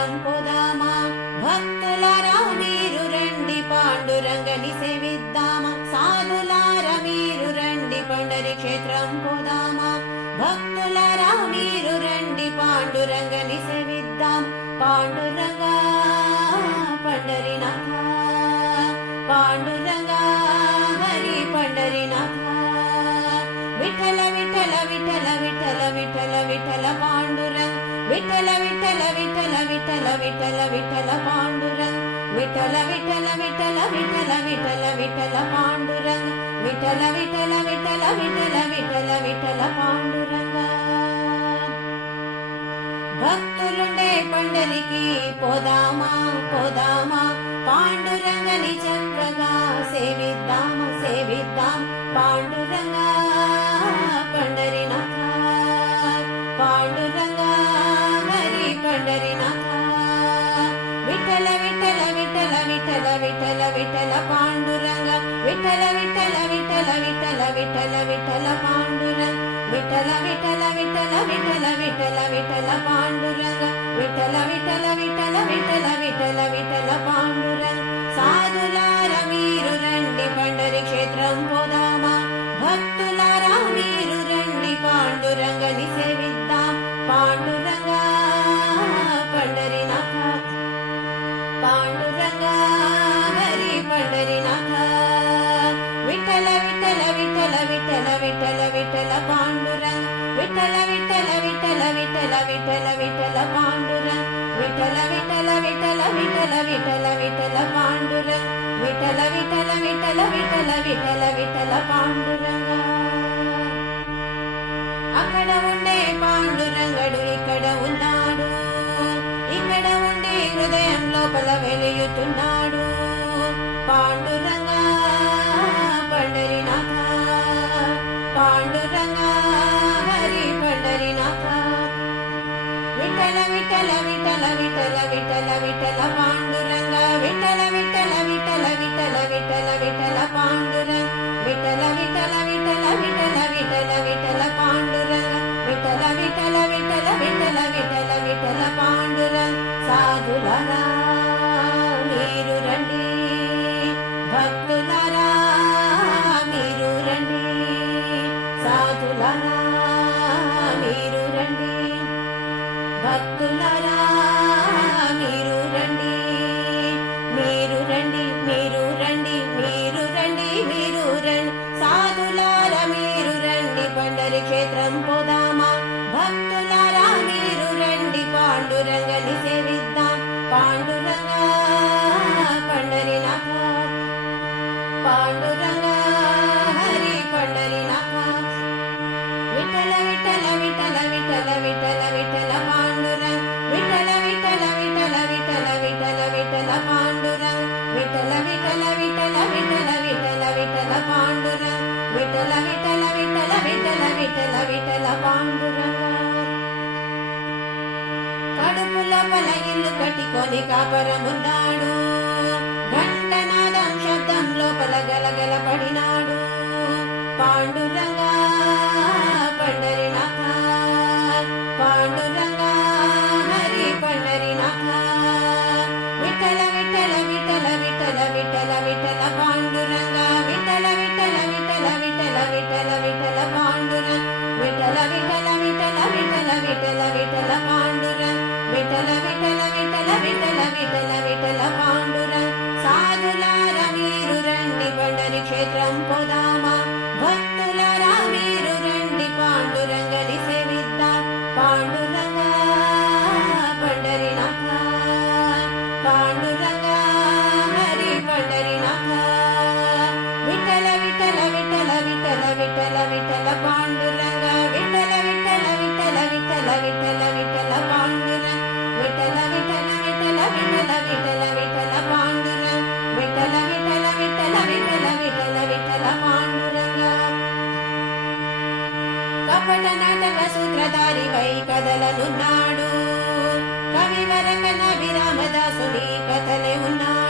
క్షేత్రం పోదామా భక్తులారా మీరు రండి పాండురంగని సేవిద్దామా సాధులారా మీరు రండి పండరి క్షేత్రం పోదామా భక్తులారా మీరు రండి పాండురంగని సేవిద్దాం పాండురంగా పండరినాథ పాండురంగా హరి పండరినాథ విఠల విఠల విఠల విఠల విఠల విఠల పాండురంగ విఠల విఠల విఠల విఠల విఠల విఠల పాండురంగ విఠల విఠల విఠల విఠల విఠల విఠల పాండురంగ విఠల విఠల విఠల విఠల విఠల విఠల పాండురంగ భక్తులుండే పండరికి పోదామా పోదామా పాండురంగని చక్కగా సేవిద్దాం సేవిద్దాం పాండురంగా పండరినాథ పాండురంగా హరి పండరినాథ విఠల విఠల విఠల విఠల విఠల విఠల పాండురంగ విఠల విఠల విఠల విఠల విఠల విఠల పాండురంగ విఠల విఠల విఠల విఠల విఠల విఠల పాండురంగ విఠల విఠల విఠల విఠల విఠల విఠల పాండురంగ సాధులార మీరు రండి పండరి క్షేత్రం పోదామా భక్తులారా మీరు రండి పాండురంగని సేవిద్దాం పాండురంగా పండరినాథ పాండురంగా హరి పండరినాథ విఠల విఠల విఠల విఠల విఠల విఠల పాండురంగ విఠల విఠల విఠల విఠల విఠల విఠల పాండురంగ విఠల విఠల విఠల విఠల విఠల విఠల పాండురంగ విఠల విఠల విఠల విఠల విఠల విఠల పాండురంగ అక్కడ ఉండే పాండురంగడు ఇక్కడ ఉన్నాడు ఇక్కడ ఉండి హృదయం లోపల వెలియుతున్నాడు పాండురంగా పండరినాథ పాండురంగా హరి పండరినాథ విఠల విఠల విఠల విఠల విఠల విఠల పాండురంగ విఠల విఠల విఠల విఠల విఠల విఠల పాండురంగ విఠల విఠల విఠల విఠల విఠల విఠల పాండురంగ విఠల విఠల విఠల విఠల విఠల విఠల పాండురంగ సాధులారా మీరు రండి భక్తులారా మీరు రండి సాధులారా మీరు రండి భక్తులారా మీరు రండి మీరు రండి మీరు రండి మీరు రండి మీరు రండి సాధులారా మీరు రండి పండరి క్షేత్రం పోదామా భక్తులారా మీరు రండి పాండురంగని సేవిద్దాం పాండురంగా పండరినాథ పాండురంగా హరి పండరినాథ విఠల విఠల విఠల విఠల విఠల విఠల పాండురంగ విఠల విఠల విఠల విఠల విఠల విఠల పాండురంగ విఠల విఠల విఠల విఠల విఠల విఠల పాండురంగ విఠల విఠల విఠల విఠల విఠల విఠల పాండురంగ కడుపు లోపల ఇల్లు కట్టుకొని కాపరమున్నాడు ఘంటనాదం శబ్దం లోపల గలగల పడినాడు పాండురంగా పండరినాథ పాండురంగా హరి పండరినాథ విఠల విఠల విఠల విఠల విఠల విఠల పాండురంగ విఠల విఠల విఠల విఠల విఠల విఠల పాండురంగ విఠల విఠల విఠల విఠల విఠల విఠల పాండురంగ విఠల విఠల విఠల విఠల విఠల విఠల పాండురంగ సాధులారా మీరు రండి పండరి క్షేత్రం పోదామా భక్తులారా మీరు రండి పాండురంగని సేవిద్దాం పాండురంగా పండరినాథ పాండురంగా హరి పండరినాథ విఠల విఠల విఠల విఠల విఠల విఠల పాండురంగ విఠల విఠల విఠల విఠల విఠల విఠల పాండురంగ విఠల విఠల విఠల విఠల విఠల విఠల పాండురంగ విఠల విఠల విఠల విఠల విఠల విఠల పాండురంగ కపట నాటక సూత్రధారి వై కదలనున్నాడు కవివరకన విరామదాసుని కథలే ఉన్నాడు